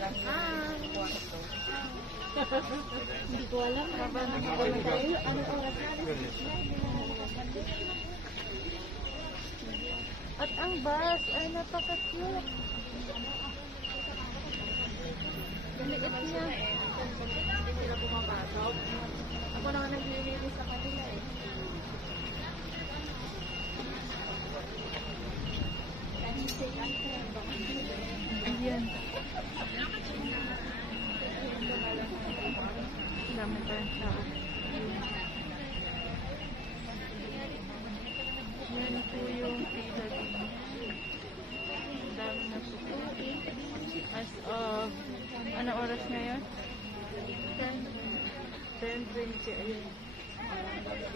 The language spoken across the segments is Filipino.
Hindi ko alam. Anong oras na? At ang bus ay napaka-cute. Liit niya. Hindi sila pumapasok. Ako na nga naglilinis sa kanila eh. Ayan. Dami pa yung tao. Yan po yung pila dito. Dami na po. As of, anong oras na yun? 10:20. Ayan.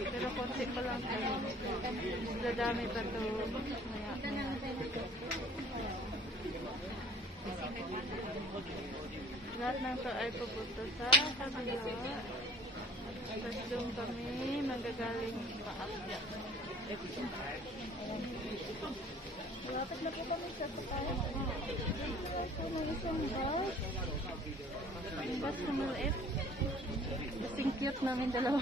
Pero konti pa lang tayo. Dadami pa to. Lahat ng to ay pupunta sa kabila. Tapos doon kami magagaling paakyat. Lapit na po kami sa kapal. May isang bus. Yung bus na maliit. Kasing cute namin dalawa.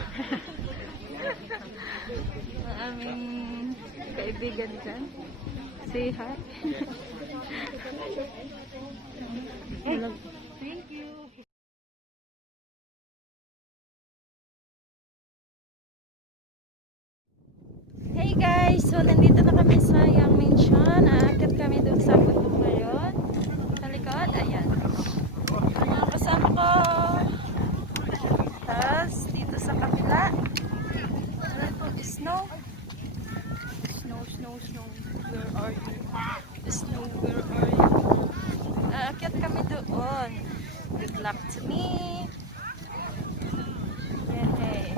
Ang aming kaibigan dyan. Say hi. Thank you. Hey guys! So nandito na kami sa Yang Mansion. Aakyat kami doon sa bundok ngayon. Sa likod, ayan. Ang mga kasama ko. Tapos dito sa kabila. Ano po? Snow. Snow. Where are you? Snow, where are you? Aakyat kami doon. Good luck to me. Hey.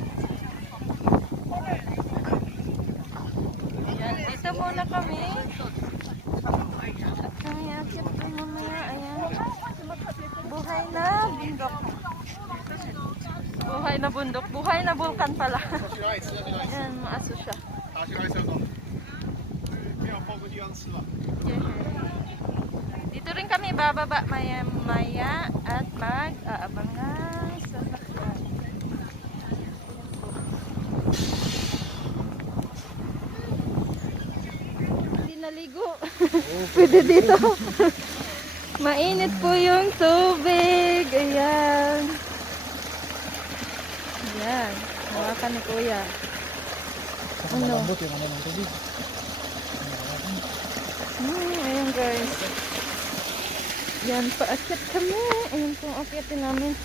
Ayan, dito muna kami. At kami aakyat ko mamaya. Ayan. Buhay na bundok. Buhay na bundok. Buhay na vulkan pala. Ayan, maaso siya. Dito rin kami bababa maya-maya at mag-aabang ng sasakyan. Hindi naligo. Pwede dito. Mainit po yung tubig. Ayan. Ayan. Hawakan ni Kuya. Ano? Ayan guys. Yan, paakyat kami. Ayan po, akyatin namin.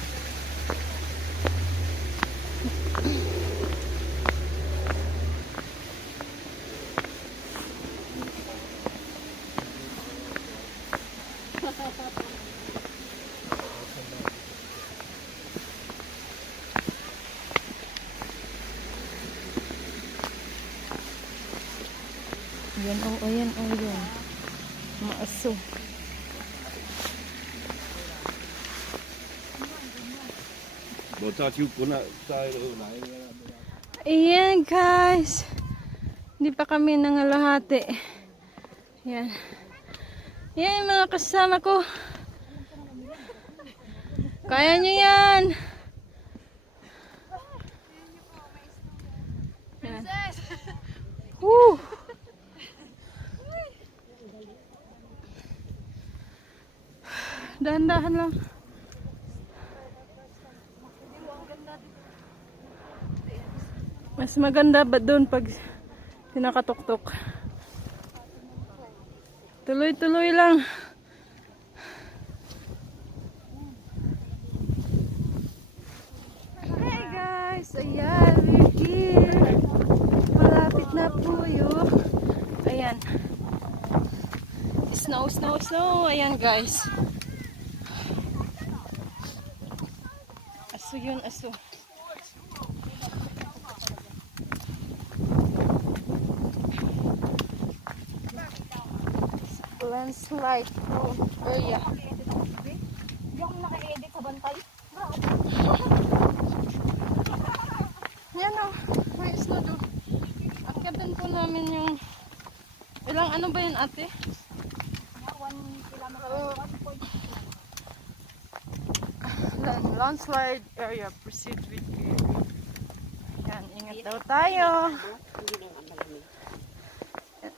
Ayan. Maaso. Ayan guys. Hindi pa kami nangalahati. Ayan. Ayan yung mga kasama ko. Kaya nyo yan. Ayan. Woo! Dahan-dahan lang. Mas maganda ba doon pag pinakatuktok? Tuloy-tuloy lang. Hey guys! Ayan, we're here. Malapit na po yun. Ayan. Snow. Ayan guys. Aso yun, aso. Landslide area. Hindi ako naka-edit sa bantay. Yan o. May snow doon. Akyatan po namin yung ilang ano ba yun ate? 1 kilometer. Landslide area. Proceed with you. Yan, ingat daw tayo.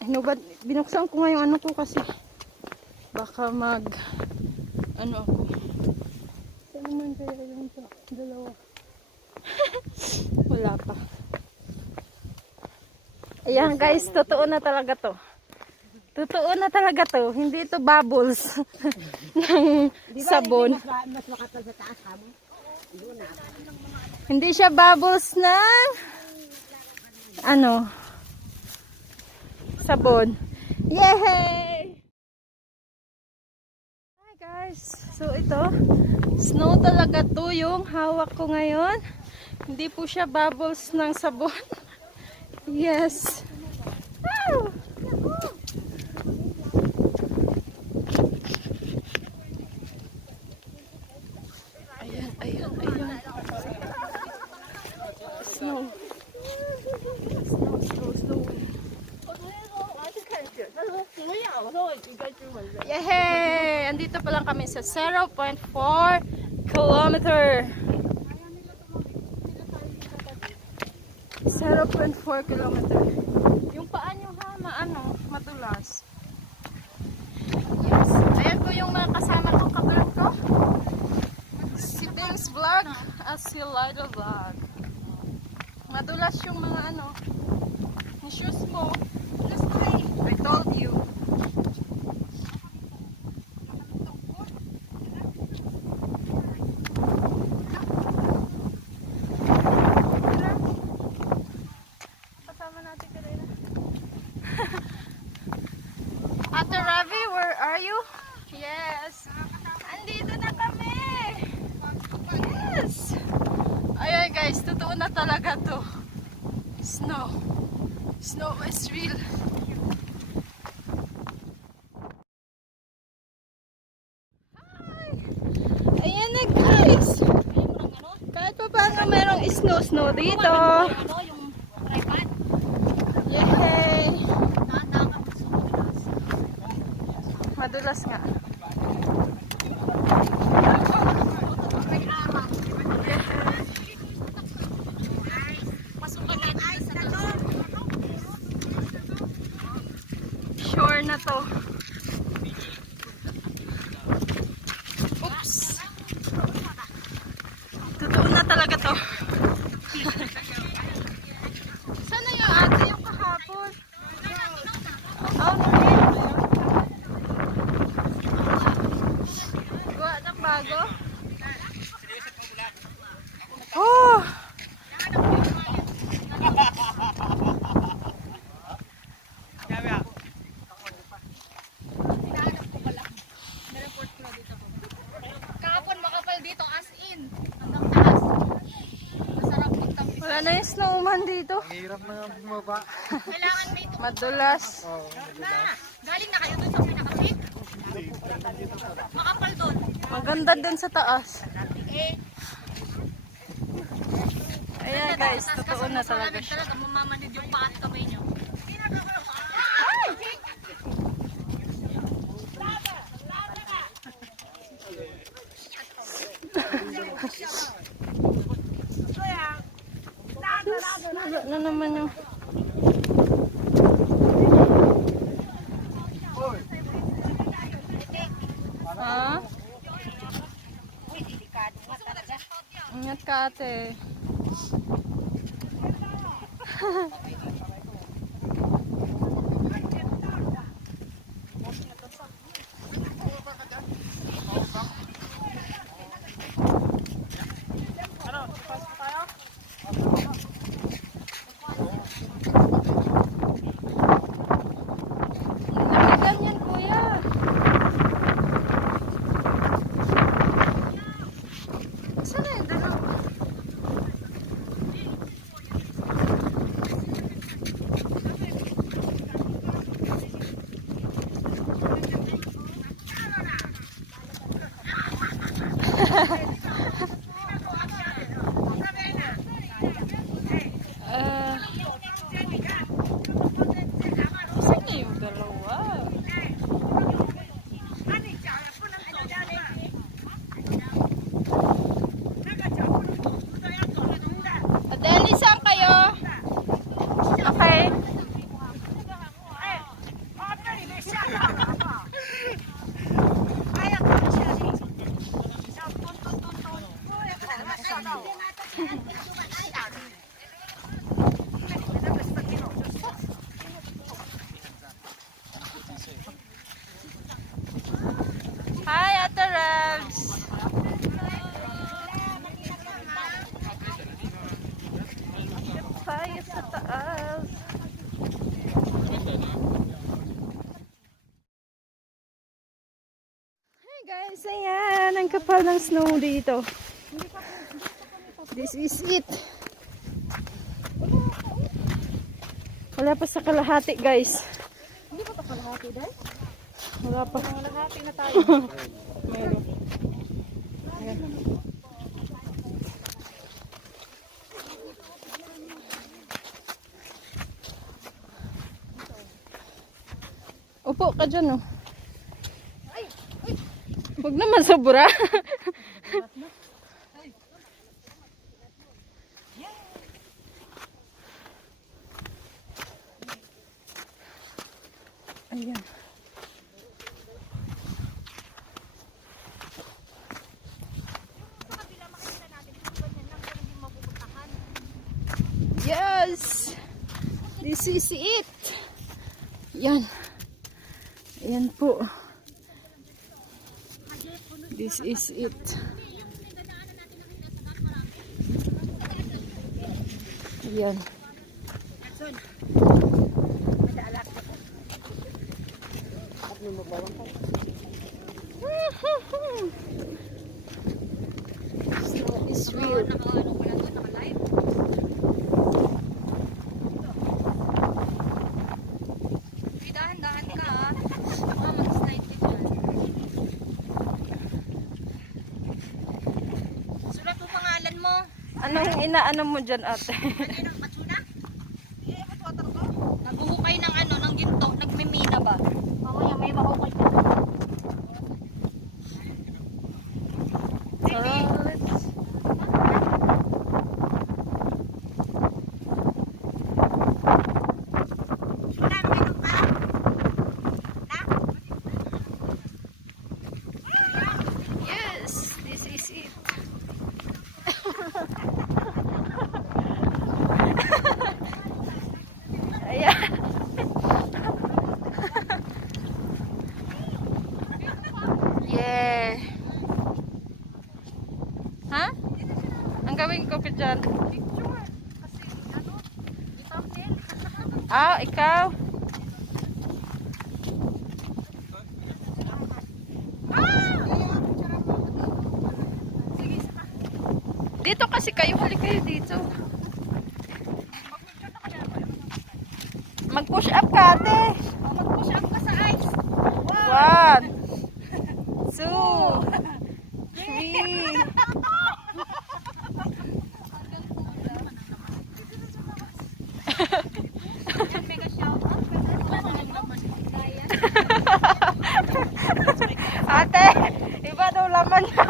Hinubad, binuksan ko nga yung ano ko kasi baka ano ako. Saan naman kaya yung dalawa? Wala pa. Ayan guys, totoo na talaga to. Totoo na talaga to. Hindi ito bubbles ng sabon. Mas makapal sa taas ha mo? Hindi siya bubbles ng ano, sabon. Yay! Hi guys. So ito, snow talaga to yung hawak ko ngayon. Hindi po siya bubbles ng sabon. Yes. Wow! Ayan. Snow. Yehey! Andito pa lang kami sa 0.4 kilometer. 0.4 kilometer. Yung paa nyo ha, madulas. Yes. Ayan po yung mga kasama ko, kapalat ko. Si Ding's vlog at si Lido vlog. Madulas yung mga yung shoes mo. Just play. I told you. Kasama natin kanina. Ate Ravi, where are you? Yes. Andito na kami. Yes. Ayan guys, totoo na talaga to. Snow. Snow is real. Hi! Ayan na guys. Kahit pa paano mayroong snow dito. Yung tripod? Yay! Madulas nga. Sure na to. Oops. Totoo na talaga to. Sana yung ate yung kahapon? Oh, gawa ng bago? Oh! Kahapon makapal dito as in. Hanggang taas. Masarap magtang. Wala na yung snowman dito. Hirap na nga bumaba. Kailangan may ito. Madulas. Na. Galing na kayo dun sa pinaka-peak. Makapal doon. Maganda din sa taas. Eh, Ayan guys, totoo na talaga siya. talaga mamamanid yung paa at kamay nyo. Wala na naman yung... Ha? Ingat ka ate. Nakagan yan kuya. Saan na yung dalawa? Hi, Ate Rebs. Tayo sa taas. Hi guys, ayan. Ang kapal ng snow dito. This is it. Wala pa sa kalahati, guys. Hindi pa ito kalahati dahil? Wala pa. Kalahati na tayo. Meron. Ayan. Upo ka dyan, oh. Huwag naman sobra. Ayan. Yes! This is it! Yan. Ayan po. This is it. Ayan. Snow is real. Dahan-dahan ka ah. Baka mag-slide ka dyan. Sulat mo pangalan mo. Anong inaano mo dyan, ate? Ano ng matsuna? Naghuhukay ng ano, ng ginto. Nagmimina ba? Mamaya may mahukay ka. Yes, this is it. Ayan. Yeah. Ha? Ang gawin ko ka dyan? Ah, ikaw? Dito kasi kayo, huli kayo dito. Mag-push up ka, ate. Mag-push up ka sa ice. 1, 2, 3. Mega shout out. Ate, iba daw laman niya.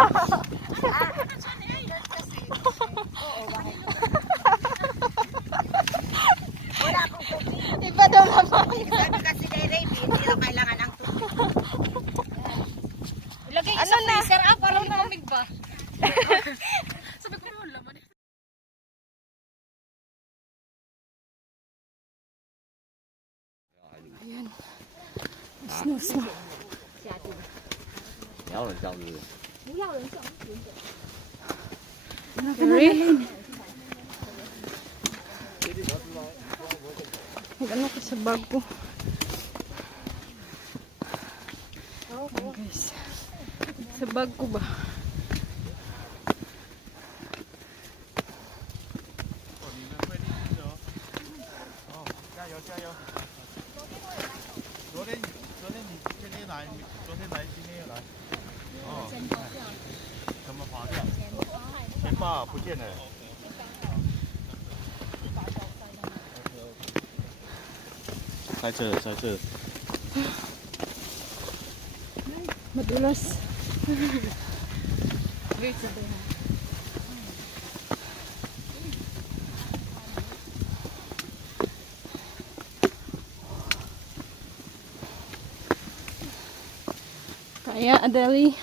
Iba daw laman niya. Sabi kasi ni Ray, hindi na kailangan ang tubig. Ilagay Ano isang na? freezer para lumamig ba? Sabi ko naman laman. Ayan. Snow, snow. 摇人教日， Ready? Mag-ano ko sa bag ko. Ayan, guys. Sa bag ko ba?在这， Madulas. Kaya, Adeli.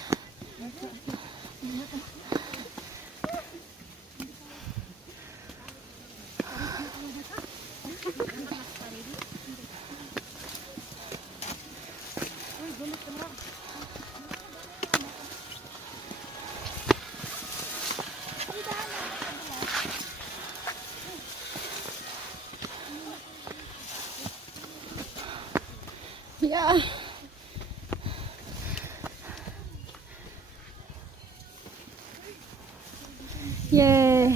Yeah. Yay.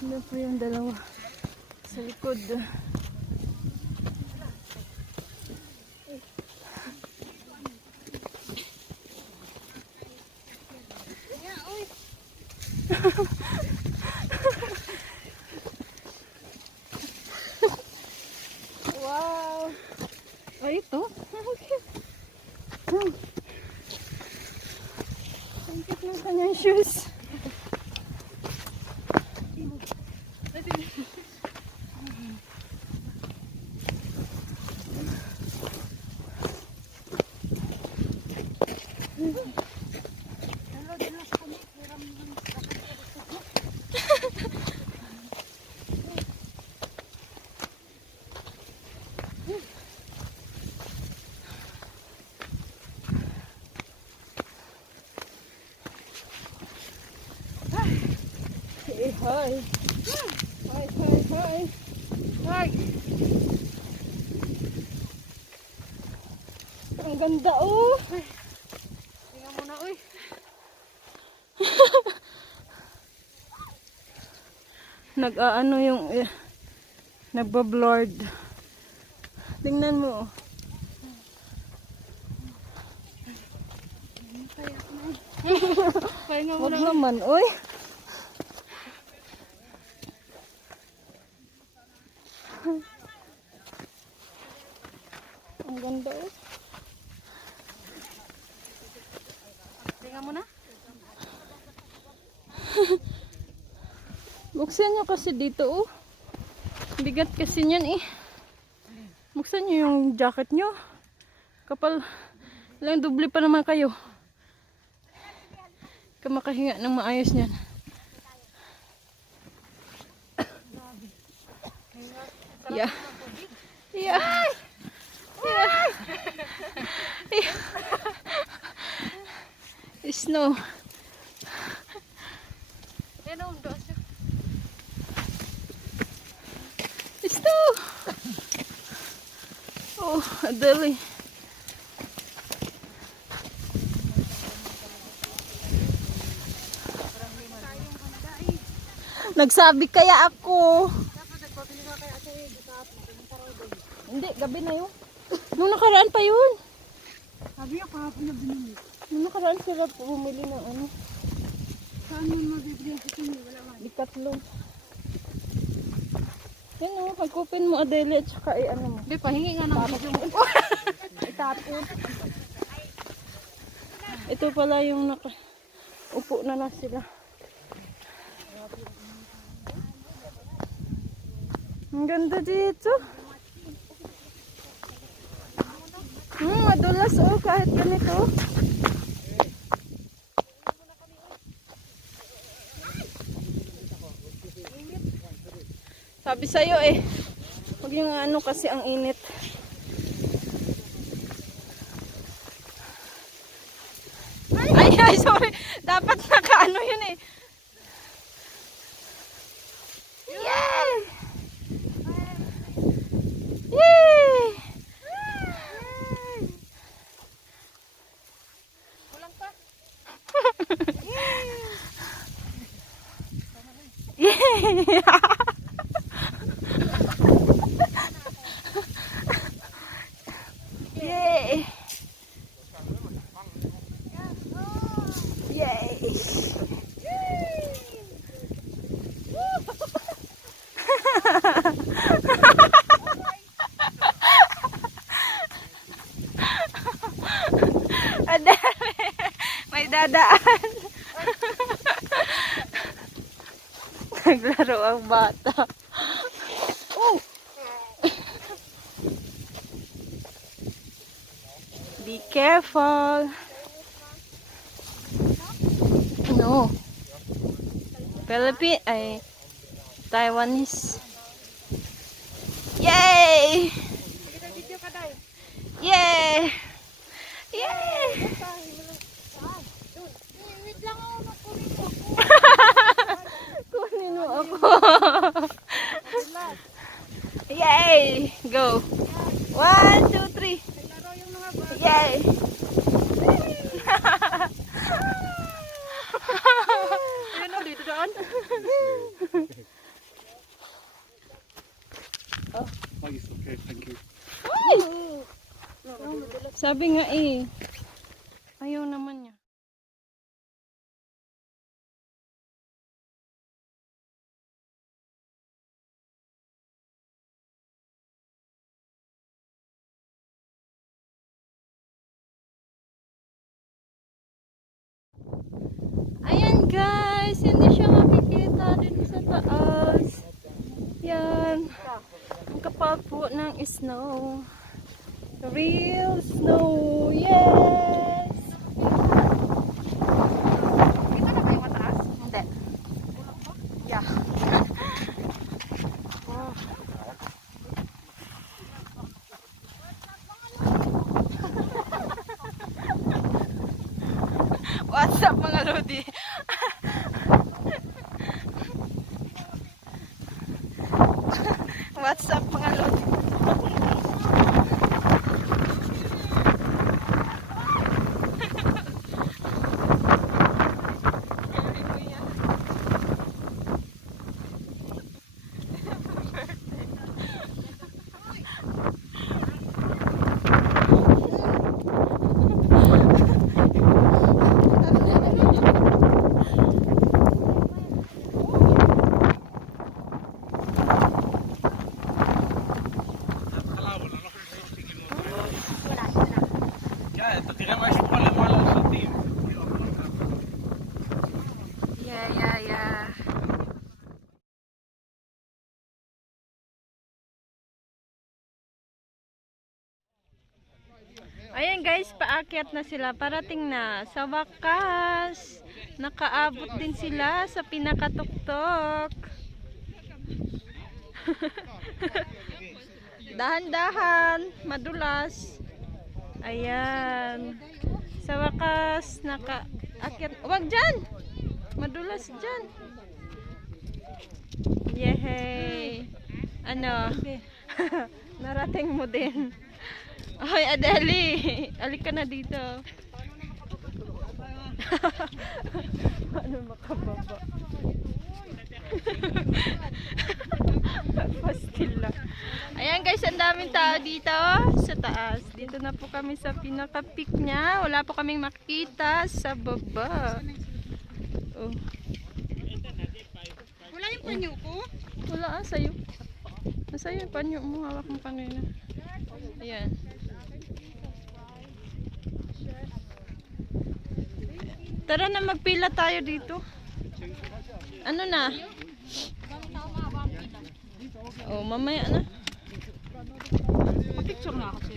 Ano po yung dalawa sa likod? Wow! Ay, ito? Ang cute ng kanyang shoes. Hey, hi. Hi, hi, hi. Hi. Ang ganda, oh. Tingnan mo na, uy. Nag-aano yung nagbablurred. Tingnan mo. Pahinga mo Wag na. naman, oy. Ang ganda, oh. Tingnan mo na. Buksan nyo kasi dito, oh. Bigat kasi niyan, eh. Buksan nyo yung jacket nyo. Kapal. Lang doble pa naman kayo. Makahinga ng maayos niyan. Yeah. Yeah. Yeah. Yeah. Snow. Yan ang doon siya. Snow. Oh, adali. Nagsabi kaya ako. Hindi, gabi na yun. Nung nakaraan pa yun. Sabi niya kahapon na binili. Nung nakaraan sila bumili ng ano. Saan mo mabibili sa tinyo? Wala man. Ikatlo. Yan o, pag-open mo Adele at saka ano mo. Hindi, pahingi nga ng video mo. Itapon. Ito pala yung upo na sila. Ang ganda dito. Madulas oh kahit ganito. Sabi sa'yo eh, huwag yung ano kasi ang init. Ay, sorry. Dapat naka-ano yun eh. Yay! Yay! Kulang pa. Yay! Yay! Yay! Adele, may dadaan. Naglaro ang bata. Oh! Be careful. No. Philippine ay Taiwanese. Yay! Yay! Yay! Wait lang ako, makulit ako. Sabi nga eh. Ayaw naman niya. Ayan guys, hindi siya makikita dito sa taas. Yan. Ang kapal po ng snow. Real snow. Yes! Dito na kayo mataas? Hindi. Yeah. Wow. What's up mga lodi? What's up mga lodi? Yeah. Ayan guys, paakyat na sila. Parating na. Sa wakas, nakaabot din sila sa pinakatuktok. Dahan-dahan, madulas. Ayan. Sa wakas, nakaakyat. Wag dyan! Madulas dyan. Yehey! Ano? Narating mo din. Hoy, Adeli! Alik ka na dito. Paano makababa? Pastila. Ayan guys, ang daming tao dito sa taas. Dito na po kami sa pinaka-peak niya. Wala po kaming makita sa baba. Oh. Wala yung panyo ko? Wala sa'yo. Nasa'yo yung panyo mo. Hawak mo kanina. Ayan. Tara na, magpila tayo dito. Ano na? Oh, mamaya na. Picture nga ako.